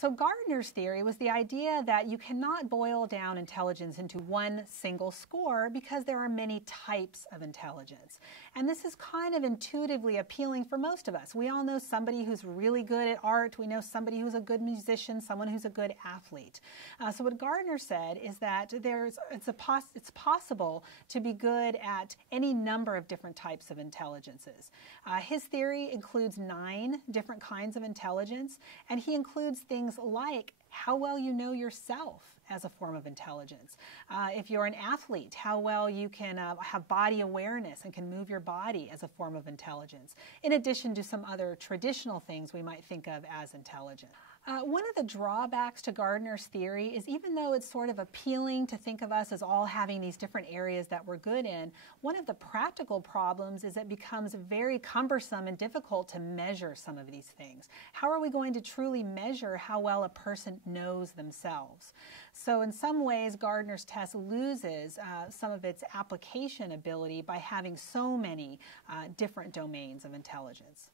So Gardner's theory was the idea that you cannot boil down intelligence into one single score because there are many types of intelligence. And this is kind of intuitively appealing for most of us. We all know somebody who's really good at art. We know somebody who's a good musician, someone who's a good athlete. So what Gardner said is that it's possible to be good at any number of different types of intelligences. His theory includes 9 different kinds of intelligence, and he includes things like how well you know yourself as a form of intelligence. If you're an athlete, how well you can have body awareness and can move your body as a form of intelligence, in addition to some other traditional things we might think of as intelligent. One of the drawbacks to Gardner's theory is even though it's sort of appealing to think of us as all having these different areas that we're good in, one of the practical problems is it becomes very cumbersome and difficult to measure some of these things. How are we going to truly measure how well a person knows themselves? So in some ways, Gardner's test loses some of its application ability by having so many different domains of intelligence.